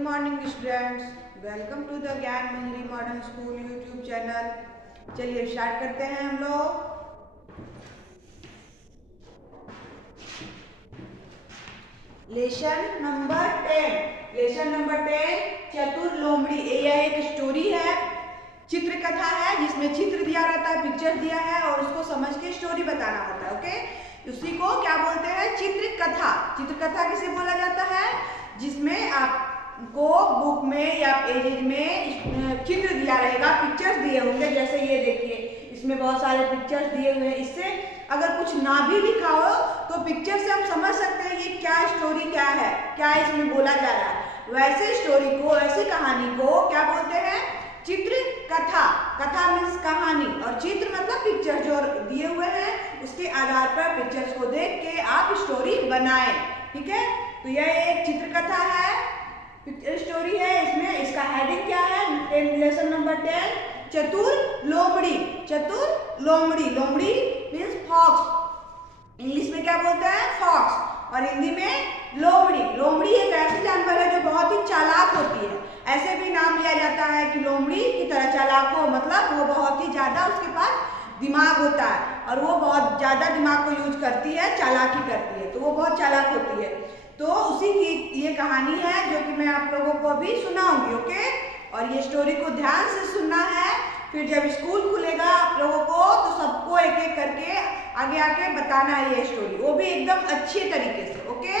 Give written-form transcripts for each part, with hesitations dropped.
Good morning students, welcome to the Gyan Manjari modern school YouTube channel. चलिए start करते हैं हम लोग। लेसन नंबर 10 चतुर लोमड़ी। यह एक स्टोरी है, चित्र कथा है, जिसमें चित्र दिया रहता है, पिक्चर दिया है और उसको समझ के स्टोरी बताना होता है। ओके, उसी को क्या बोलते हैं? चित्र कथा। चित्र कथा किसे बोला जाता है? जिसमें आपको बुक में या पेजेज में चित्र दिया रहेगा, पिक्चर्स दिए होंगे। जैसे ये देखिए, इसमें बहुत सारे पिक्चर्स दिए हुए हैं। इससे अगर कुछ ना भी लिखा हो तो पिक्चर से हम समझ सकते हैं ये क्या स्टोरी क्या है, क्या इसमें बोला जा रहा है। वैसे स्टोरी को, ऐसी कहानी को क्या बोलते हैं? चित्र कथा। कथा मीन्स कहानी और चित्र मतलब पिक्चर जो दिए हुए हैं, उसके आधार पर पिक्चर्स को देख के आप स्टोरी बनाएं। ठीक है, तो यह एक चित्र कथा है, पिक्चर स्टोरी है। इसमें इसका हेडिंग क्या है? लेसन नंबर 10 चतुर लोमड़ी। चतुर लोमड़ी, लोमड़ी मीन्स फॉक्स। इंग्लिश में क्या बोलते हैं? फॉक्स। और हिंदी में लोमड़ी। लोमड़ी एक ऐसी जानवर है जो बहुत ही चालाक होती है। ऐसे भी नाम लिया जाता है कि लोमड़ी की तरह चालाक हो, मतलब वो बहुत ही ज्यादा उसके पास दिमाग होता है और वो बहुत ज्यादा दिमाग को यूज करती है, चालाकी करती है, तो वो बहुत चालाक होती है। तो उसी की ये कहानी है जो कि मैं आप लोगों को अभी सुनाऊंगी। ओके, और ये स्टोरी को ध्यान से सुनना है। फिर जब स्कूल खुलेगा आप लोगों को तो सबको एक एक करके आगे आके बताना है ये स्टोरी, वो भी एकदम अच्छे तरीके से। ओके,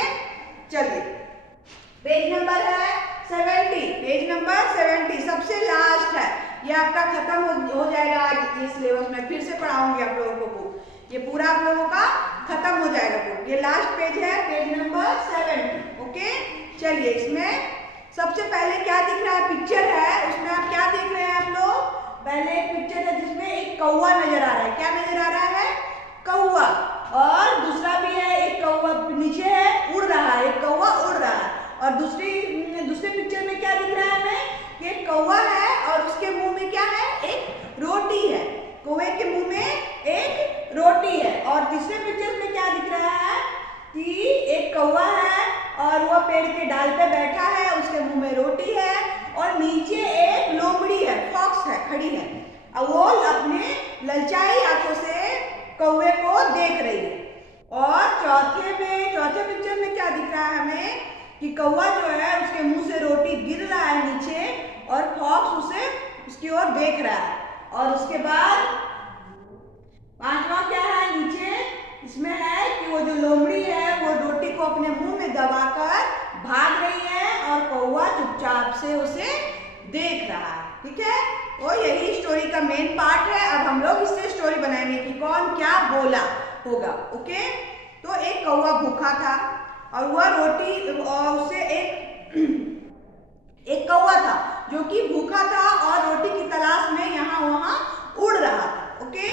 चलिए पेज नंबर है 70। पेज नंबर 70 सबसे लास्ट है। ये आपका खत्म हो जाएगा आज इस सिलेबस में। फिर से पढ़ाऊंगी आप लोगों को बुक, ये पूरा आप लोगों का खत्म हो जाएगा बुक। ये लास्ट पेज है, पेज नंबर 70। ओके, चलिए इसमें सबसे पहले क्या दिख रहा है? पिक्चर है, उसमें आप क्या देख रहे हैं आप लोग? पहले एक पिक्चर है जिसमें एक कौवा नजर आ रहा है। क्या नजर आ रहा है? कौवा। और दूसरा भी है, एक कौवा नीचे है, उड़ रहा है, एक कौवा उड़ रहा है। और दूसरे पिक्चर में क्या दिख रहा है हमें? एक कौवा है और उसके मुंह में क्या है? एक रोटी है। कौवे के मुंह में एक रोटी है। और तीसरे पिक्चर में क्या दिख रहा है कि एक कौवा है और वह पेड़ के डाल पे बैठा है, उसके मुंह में रोटी है और नीचे एक लोमड़ी है, फॉक्स है, खड़ी है। अब वो अपने ललचाई आंखों से कौवे को देख रही है। और चौथे पिक्चर में क्या दिख रहा है हमें कि कौवा जो है उसके मुंह से रोटी गिर रहा है नीचे और फॉक्स उसे उसकी ओर देख रहा है। और उसके बाद पांचवा क्या है नीचे? इसमें है कि वो जो लोमड़ी है वो रोटी को अपने मुंह में दबाकर भाग रही है और कौवा चुपचाप से उसे देख रहा है। ठीक है, वो यही स्टोरी का मेन पार्ट है। अब हम लोग इससे स्टोरी बनाएंगे कि कौन क्या बोला होगा। ओके, तो एक कौवा भूखा था और वह रोटी और उसे एक कौवा था जो कि भूखा था और रोटी की तलाश में यहाँ वहां उड़ रहा था। ओके,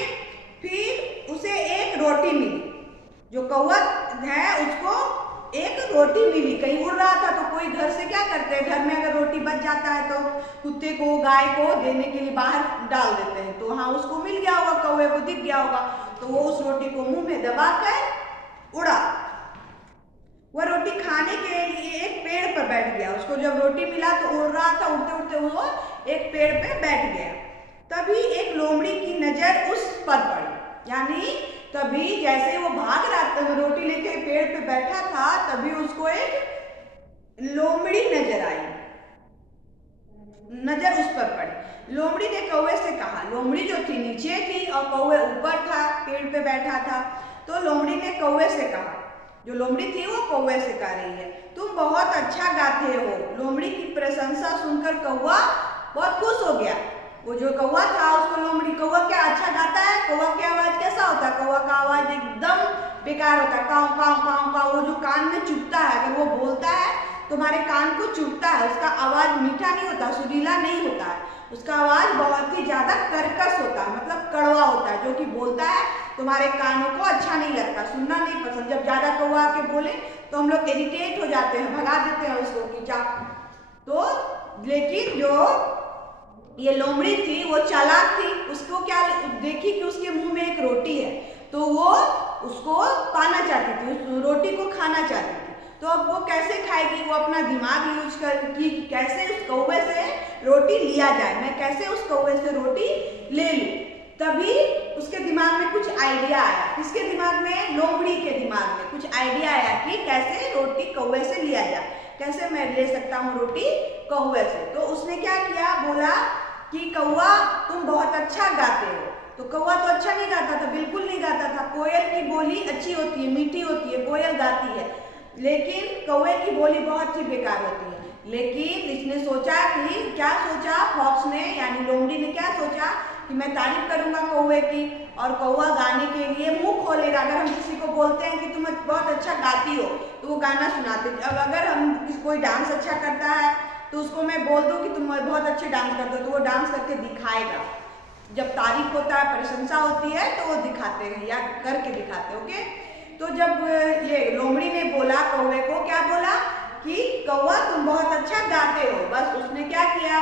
फिर उसे एक रोटी मिली। जो कौवा है उसको एक रोटी मिली, कहीं उड़ रहा था तो कोई घर से क्या करते हैं, घर में अगर रोटी बच जाता है तो कुत्ते को, गाय को देने के लिए बाहर डाल देते हैं। तो हाँ, उसको मिल गया होगा, कौवे को दिख गया होगा, तो वो उस रोटी को मुंह में दबाकर उड़ा। वह रोटी खाने के लिए एक पेड़ पर बैठ गया। उसको जब रोटी मिला तो उड़ रहा था, उड़ते उड़ते वो एक पेड़ पे बैठ गया। तभी एक लोमड़ी की नजर उस पर पड़ी, यानी तभी जैसे वो भाग रहा था, रोटी लेके पेड़ पे बैठा था, तभी उसको एक लोमड़ी नजर आई, नजर उस पर पड़ी। लोमड़ी ने कौवे से कहा, लोमड़ी जो थी नीचे थी और कौवे ऊपर था, पेड़ पे बैठा था। तो लोमड़ी ने कौवे से कहा, जो लोमड़ी थी वो कौवे से कह रही है, तुम बहुत अच्छा गाते हो। लोमड़ी की प्रशंसा सुनकर कौवा बहुत खुश हो गया। वो जो कौवा था उसको लोमड़ी, कौवा क्या अच्छा गाता है? कौवा की आवाज कैसा होता है? कौवा का आवाज एकदम बेकार होता है, काव काव काव काव। वो जो कान में चुभता है, अगर वो बोलता है तुम्हारे कान को चुभता है। उसका आवाज मीठा नहीं होता, सुरीला नहीं होता है, उसका आवाज बहुत ही ज्यादा कर्कश होता है, मतलब कड़वा होता है। जो कि बोलता है तुम्हारे कानों को अच्छा नहीं लगता, सुनना नहीं पसंद। जब ज्यादा कौवा आके बोले तो हम लोग इरिटेट हो जाते हैं, भगा देते हैं उसको कि जा। तो लेकिन जो ये लोमड़ी थी वो चालाक थी, उसको क्या देखी कि उसके मुंह में एक रोटी है, तो वो उसको पाना चाहती थी, उस रोटी को खाना चाहती थी। तो अब वो कैसे खाएगी, वो अपना दिमाग यूज कर कि कैसे उस कौवे से रोटी लिया जाए, मैं कैसे उस कौवे से रोटी ले लूं। तभी उसके दिमाग में कुछ आइडिया आया। किसके दिमाग में? लोमड़ी के दिमाग में कुछ आइडिया आया कि कैसे रोटी कौवे से लिया जाए, कैसे मैं ले सकता हूँ रोटी कौवे से। तो उसने क्या किया, बोला कि कौवा तुम बहुत अच्छा गाते हो। तो कौवा तो अच्छा नहीं गाता था, बिल्कुल नहीं गाता था। कोयल की बोली अच्छी होती है, मीठी होती है, कोयल गाती है, लेकिन कौवे की बोली बहुत ही बेकार होती है। लेकिन इसने सोचा कि क्या सोचा, फॉक्स ने यानी लोमड़ी ने क्या सोचा कि मैं तारीफ करूंगा कौवे की, और कौवा गाने के लिए मुंह खोलेगा। अगर हम किसी को बोलते हैं कि तुम बहुत अच्छा गाती हो तो वो गाना सुनाते। अब अगर हम कोई डांस अच्छा करता है तो उसको मैं बोल दूं कि तुम बहुत अच्छे डांस करते हो, तो वो डांस करके दिखाएगा। जब तारीफ होता है, प्रशंसा होती है, तो वो दिखाते हैं या करके दिखाते हैं। ओके, तो जब ये लोमड़ी ने बोला कौवे को, क्या बोला कि कौवा तुम बहुत अच्छा गाते हो, बस उसने क्या किया,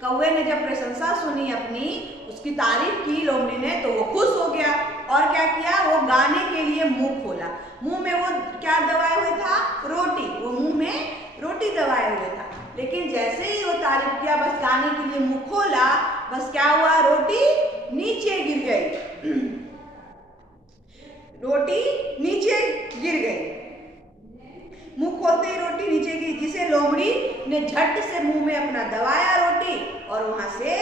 कौवे ने जब प्रशंसा सुनी अपनी, उसकी तारीफ की लोमड़ी ने, तो वो खुश हो गया और क्या किया, वो गाने के लिए मुंह खोला। मुंह में वो क्या दबाए हुए था, रोटी, वो मुंह में रोटी दबाए हुए था। लेकिन जैसे ही वो तारीफ किया, बस गाने के लिए मुंह खोला, बस क्या हुआ, रोटी नीचे गिर गई। रोटी नीचे गिर गई, मुंह खोलते ही रोटी नीचे गिरी, जिसे लोमड़ी ने झट से मुंह में अपना दबाया रोटी और वहां से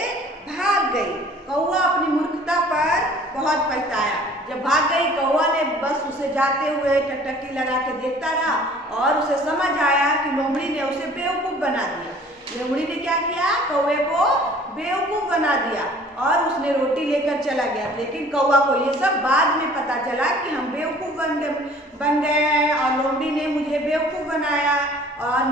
भाग गई। कौवा अपनी मूर्खता पर बहुत पछताया। जब भाग गई, कौवा ने बस उसे जाते हुए टकटकी लगा के देखता रहा और उसे समझ आया कि लोमड़ी ने उसे बेवकूफ बना दिया। लोमड़ी ने क्या किया, कौवे को बेवकूफ बना दिया और उसने रोटी लेकर चला गया। लेकिन कौवा को ये सब बाद में पता चला कि हम बेवकूफ बन गए हैं और लोमड़ी ने मुझे बेवकूफ बनाया, और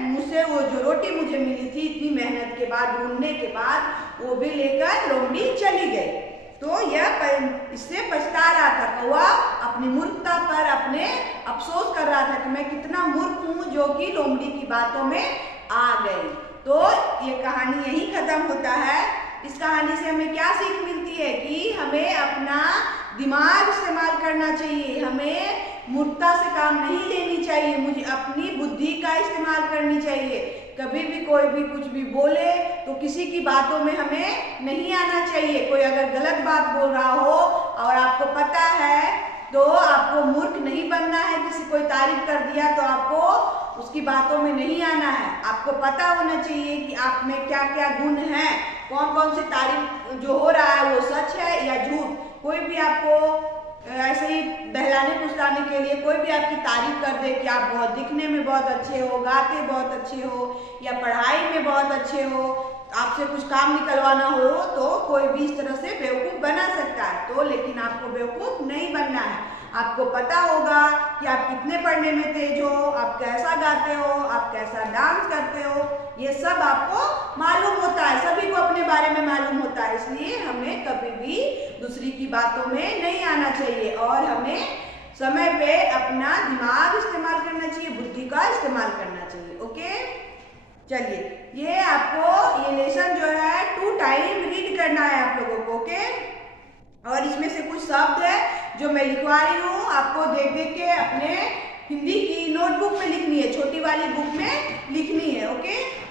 मुझसे वो जो रोटी मुझे मिली थी इतनी मेहनत के बाद, ढूंढने के बाद, वो भी लेकर लोमड़ी चली गई। तो यह इससे पछता रहा था कौवा, अपनी मूर्खता पर अपने अफसोस कर रहा था कि मैं कितना मूर्ख हूँ जो कि लोमड़ी की बातों में आ गई। तो ये कहानी यही खत्म होता है। इस कहानी से हमें क्या सीख मिलती है कि हमें अपना दिमाग इस्तेमाल करना चाहिए, हमें मूर्खता से काम नहीं लेनी चाहिए, मुझे अपनी बुद्धि का इस्तेमाल करनी चाहिए। कभी भी कोई भी कुछ भी बोले तो किसी की बातों में हमें नहीं आना चाहिए। कोई अगर गलत बात बोल रहा हो और आपको पता है, तो आपको मूर्ख नहीं बनना है। किसी कोई तारीफ कर दिया तो आपको उसकी बातों में नहीं आना है। आपको पता होना चाहिए कि आप में क्या क्या गुण हैं, कौन कौन से तारीफ जो हो रहा है वो सच है या झूठ। कोई भी आपको ऐसे ही बहलाने फुसलाने के लिए कोई भी आपकी तारीफ कर दे कि आप बहुत दिखने में बहुत अच्छे हो, गाते बहुत अच्छे हो, या पढ़ाई में बहुत अच्छे हो, आपसे कुछ काम निकलवाना हो, तो कोई भी इस तरह से बेवकूफ़ बना सकता है। तो लेकिन आपको बेवकूफ़ नहीं बनना है। आपको पता होगा कि आप कितने पढ़ने में तेज हो, आप कैसा गाते हो, आप कैसा डांस करते हो, ये सब आपको मालूम होता है। सभी को अपने बारे में मालूम होता है। इसलिए हमें कभी भी दूसरी की बातों में नहीं आना चाहिए और हमें समय पे अपना दिमाग इस्तेमाल करना चाहिए, बुद्धि का इस्तेमाल करना चाहिए। ओके, चलिए, ये आपको ये लेसन जो है 2 टाइम रीड करना है आप लोगों को। ओके, और इसमें से कुछ शब्द है जो मैं लिखवा रही हूँ, आपको देख देख के अपने हिंदी की नोटबुक में लिखनी है, छोटी वाली बुक में लिखनी है। ओके,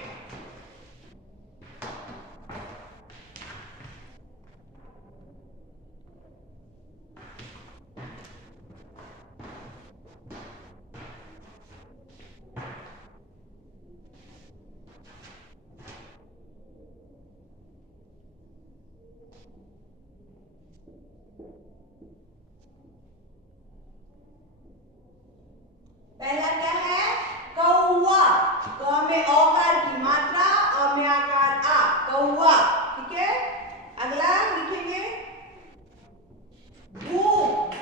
पहला क्या है, कौवा। क में औकार की मात्रा, अ में आकार आ, कौवा। ठीक है, अगला लिखेंगे भूख।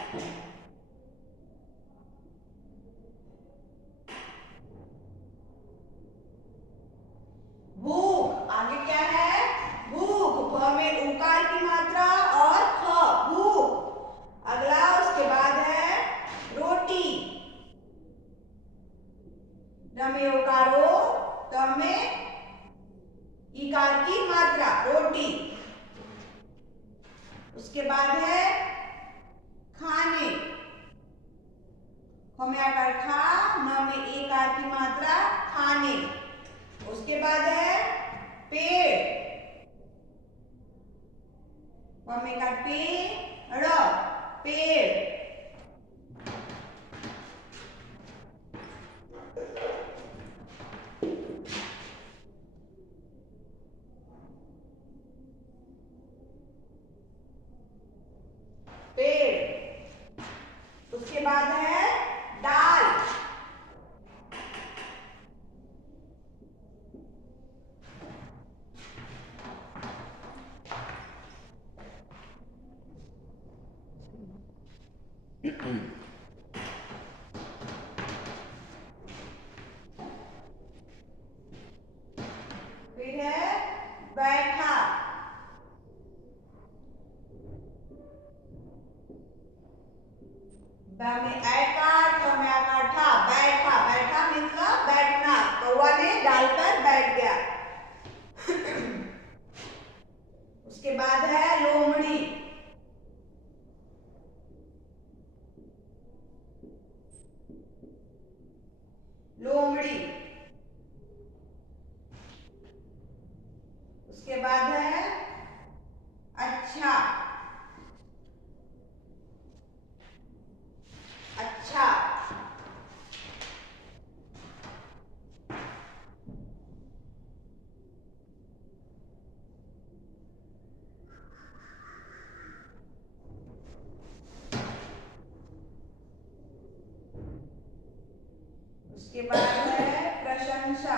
भूख, आगे क्या है, भूख। भ में उकार की मात्रा और ख, भूख। अगला उसके बाद है रोटी। र में उकारो, त में इकार की मात्रा, रोटी। उसके बाद है खाने। ख में आकार खा, न में एकार की मात्रा खाने। उसके बाद है पेड़, प में का पेड़, पेड़। पेड़। उसके बाद है दाल, फिर है बैठा, ब में ऐकार, ठ में आकार ठा, बैठा। बैठा मतलब बैठना, कौवा ने डालकर बैठ गया। उसके बाद है लोमड़ी, लोमड़ी। उसके बाद है अच्छा, अच्छा। उसके बाद है प्रशंसा,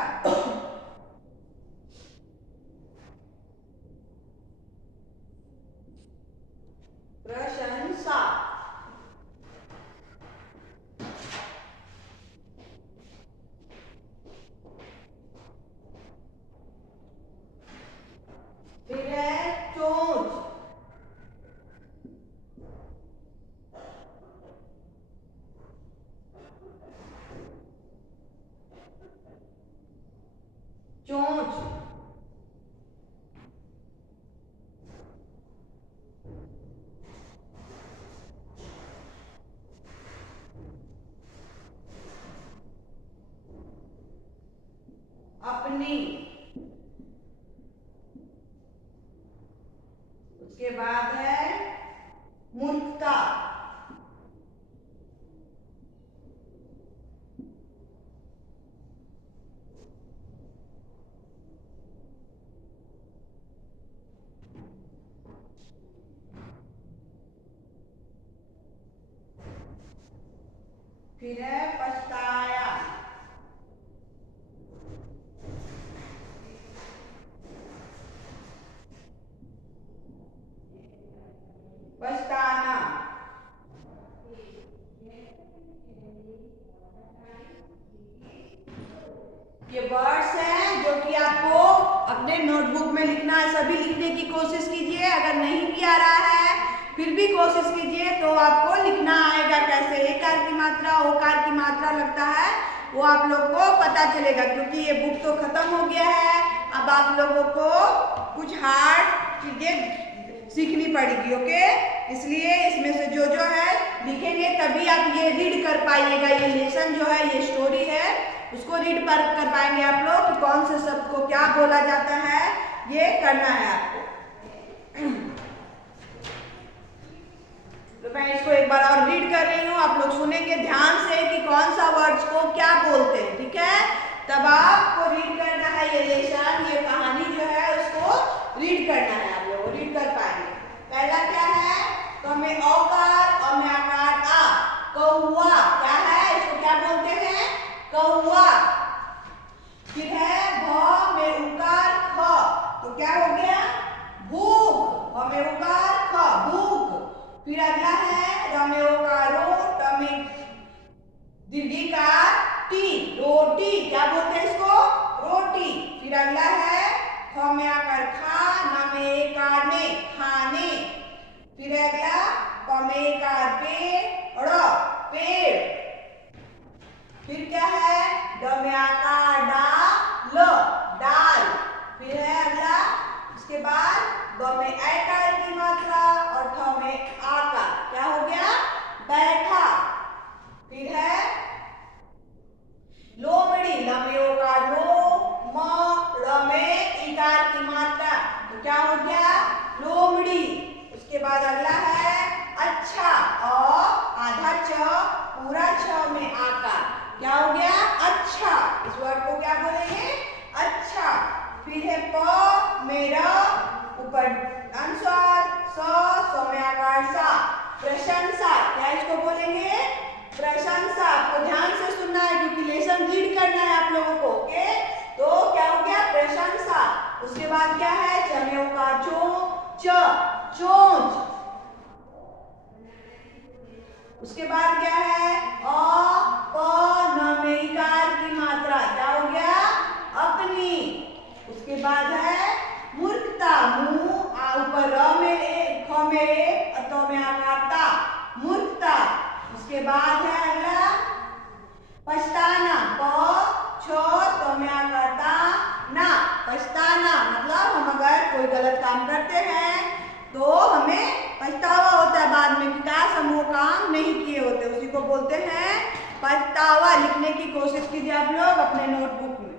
प्रशंसा। फिर है चोंच, चोंच। अपनी। उसके बाद है मूर्खता, फिर है पछताया, पछताना। ये वर्ड्स हैं जो कि आपको अपने नोटबुक में लिखना है। सभी लिखने की कोशिश कीजिए, अगर नहीं भी आ रहा है फिर भी कोशिश कीजिए तो आपको लिखना आएगा। कैसे एकार की मात्रा, ओकार की मात्रा लगता है वो आप लोग को पता चलेगा, क्योंकि ये बुक तो खत्म हो गया है। अब आप लोगों को कुछ हार्ड चीजें सीखनी पड़ेगी, ओके। इसलिए इसमें से जो जो है लिखेंगे तभी आप ये रीड कर पाइएगा। ये लेसन जो है, ये स्टोरी है, उसको रीड कर पाएंगे आप लोग कि कौन से शब्द को क्या बोला जाता है, ये करना है आपको। तो मैं इसको एक बार और रीड कर रही हूँ, आप लोग सुनेंगे ध्यान से कि कौन सा वर्ड्स को क्या बोलते हैं, ठीक है। तब आपको रीड करना है ये लेसन, ये कहानी जो है उसको रीड करना है, आप लोग रीड कर पाएंगे। पहला क्या है, तो में औकार और में आकार आ, कौवा क्या है, इसको क्या बोलते हैं, कौवा। फिर है भ में उकार ख, तो क्या हो गया, भूख। भ में उकार ख, भूख। फिर अगला है र में ओकारो, ट में दीर्घिकार टी, रोटी। क्या बोलते हैं इसको, रोटी। फिर अगला है ख में आकर खा, न में एकार ने, खाने। फिर अगला प में बाद क्या है? अ प न में इकार की मात्रा क्या हो गया? अपनी। उसके बाद है मूर्खता, मुंह आ ऊपर र में ए, ख में ए, अतो में आकारता, मूर्खता। उसके बाद है अगला पछताना, प छ तो में आकारता ना, पछताना मतलब हम अगर कोई गलत काम करते हैं तो हमें पछतावा होता है बाद में कि काश हम वो काम नहीं किए होते, उसी को बोलते हैं पछतावा। लिखने की कोशिश कीजिए आप लोग अपने नोटबुक में।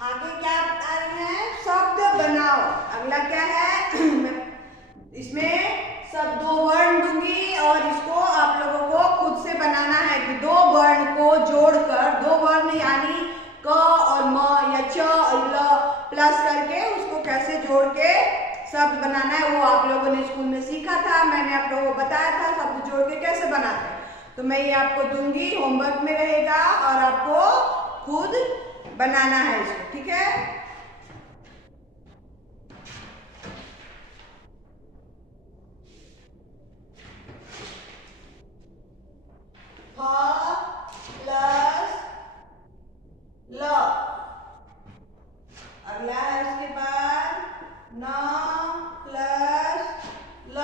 आगे क्या बता रहे हैं, शब्द बनाओ। अगला क्या है इसमें सब 2 वर्ण दूंगी और इसको आप लोगों को खुद से बनाना है कि 2 वर्ण को जोड़कर, 2 वर्ण यानी क और म या च और ल प्लस करके उसको कैसे जोड़ के शब्द बनाना है, वो आप लोगों ने स्कूल में सीखा था। मैंने आप लोगों को बताया था शब्द जोड़ के कैसे बनाते हैं। तो मैं ये आपको दूंगी, होमवर्क में रहेगा और आपको खुद बनाना है इसको, ठीक है। प्लस ल, अगला है उसके बाद न प्लस ल,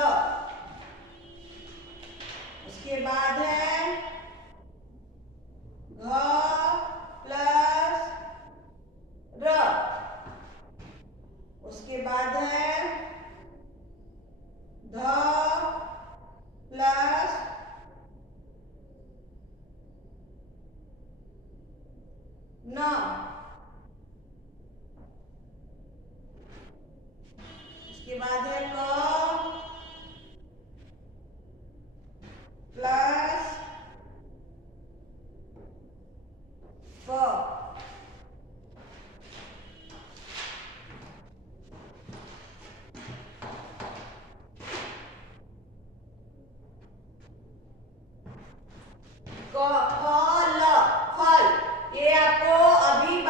उसके बाद है घ प्लस र, उसके बाद है ध प्लस न, उसके बाद है क प्लस फ, फल, ये आपको अभी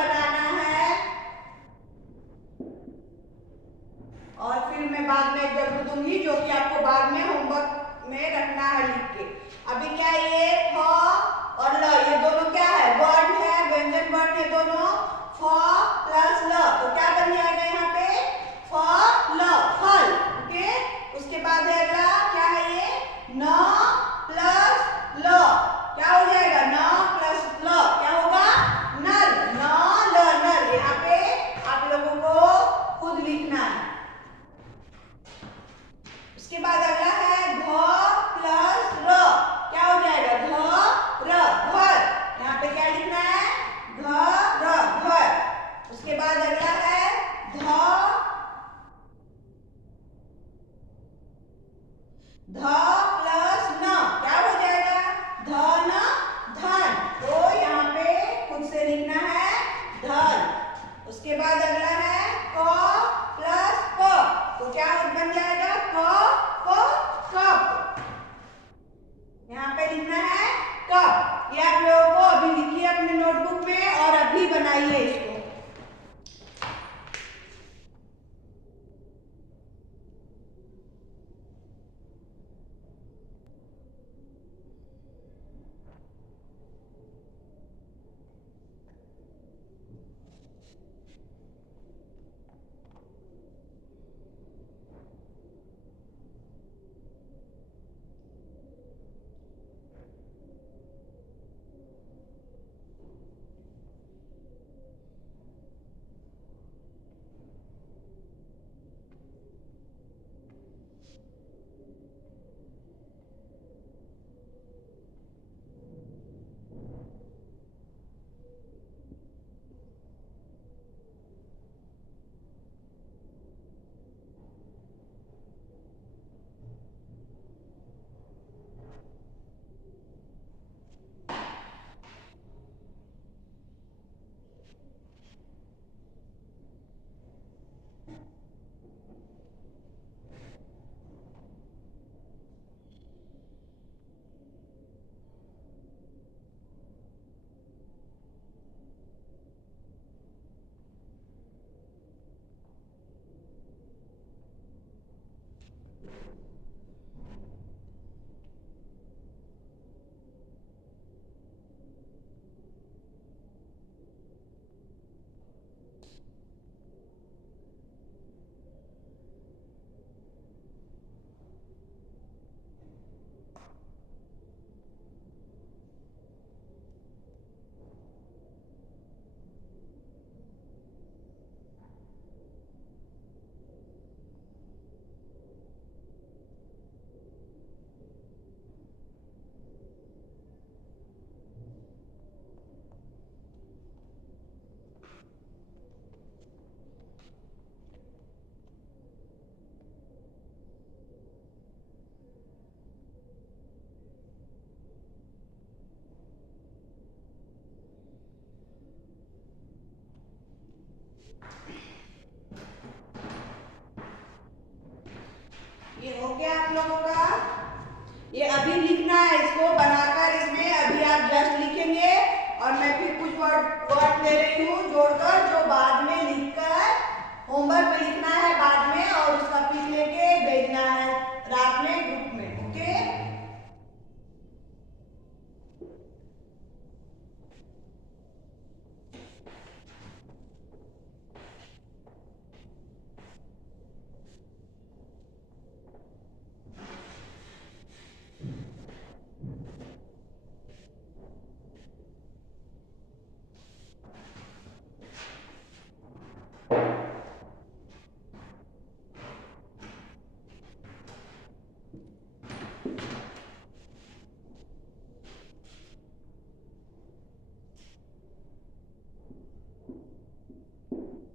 ये हो गया आप लोगों का। ये अभी लिखना है, इसको बनाकर इसमें अभी आप जस्ट लिखेंगे और मैं फिर कुछ वर्ड ले रही हूँ जोड़कर, जो बाद में लिखकर होमवर्क में लिखना है बाद में, और उसका पिक लेके भेजना है रात में ग्रुप में। ओके,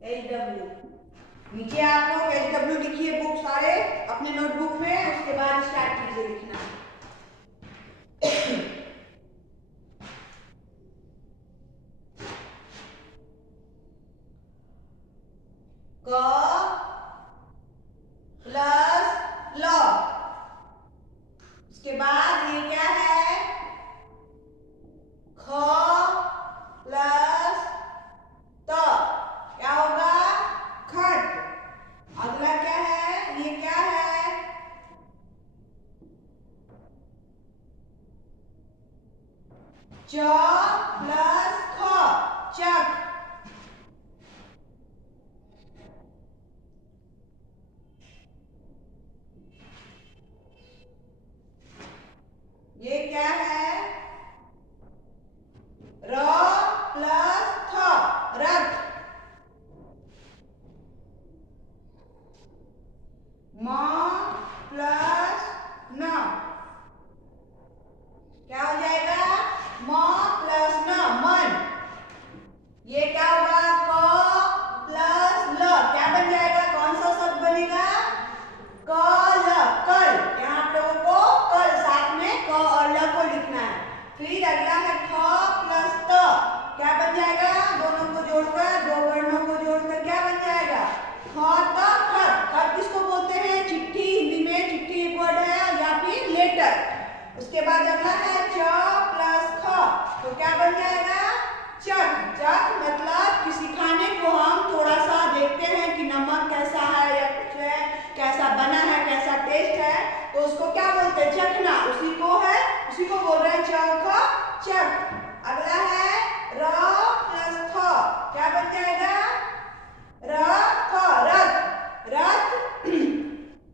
HW नीचे आप लोग HW लिखिए बुक सारे अपने नोटबुक में, उसके बाद स्टार्ट कीजिए लिखना। क प्लस ल, उसके बाद ये क्या है, ख प्लस त, क्या होगा, खट। अगला क्या है, ये क्या है, च प्लस ख, चक। ये क्या है, र प्लस थ, रथ। म प्लस न, क्या हो जाएगा, म प्लस न, मन। ये क्या होगा, क प्लस ल, क्या बन जाएगा, कौन सा शब्द बनेगा, कल, कल। यहाँ आप लोगों को कल साथ में क और ल को लिखना है। फिर अगला है ख प्लस त, क्या बन जाएगा, दोनों को जोड़कर, दो वर्णों को जोड़कर क्या बन जाएगा, ख त खत। खत किसको बोलते हैं, चिट्ठी, हिंदी में चिट्ठी एक वर्ड है, या फिर लेटर। उसके बाद अगला है च प्लस ख, तो क्या बन जाएगा, चख। चख मतलब किसी खाने को हम थोड़ा सा देखते हैं कि नमक कैसा है या कुछ है, कैसा बना है, कैसा टेस्ट है, तो उसको क्या बोलते हैं, चखना। उसी को है, उसी को बोल रहे हैं चख, चख। अगला है र प्लस थ, क्या बन जाएगा, र थ, रथ। रथ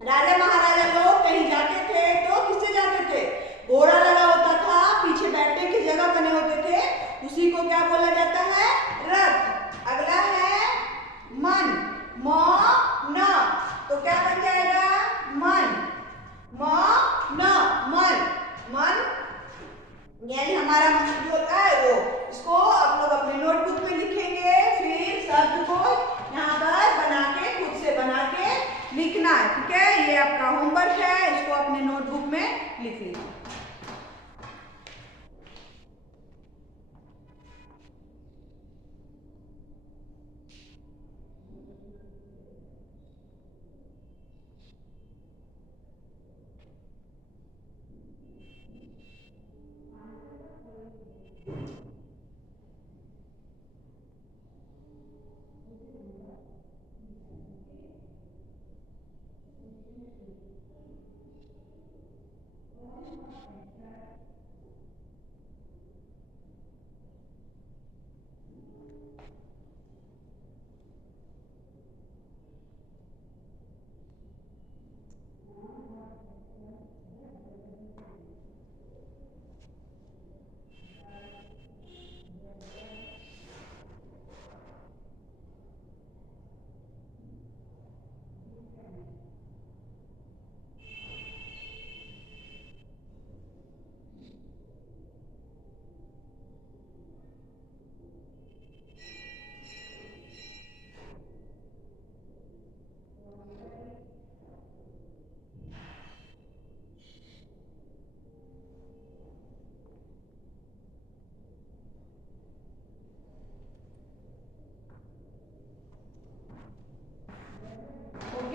राजा महाराजा लोग कहीं जाते थे तो किससे जाते थे, घोड़ा लगा होता था, पीछे बैठने की जगह बने होते थे, उसी को क्या बोला जाता है, रथ। अगला है मन, म न, तो क्या बन जाएगा, मन, म न, मन। मन यानी हमारा मन जो होता है वो, इसको आप लोग अपने नोटबुक में लिखेंगे, फिर शब्द को यहाँ पर बना के, खुद से बना के लिखना है। ठीक है, ये आपका होमवर्क है, इसको अपने नोटबुक में लिख लीजिए।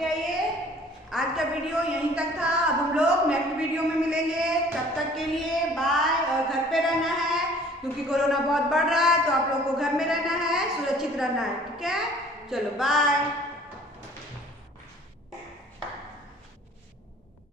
ओके, ये आज का वीडियो यहीं तक था। अब हम लोग नेक्स्ट वीडियो में मिलेंगे। तब तक के लिए बाय। और घर पे रहना है क्योंकि कोरोना बहुत बढ़ रहा है, तो आप लोग को घर में रहना है, सुरक्षित रहना है। ठीक है, चलो बाय।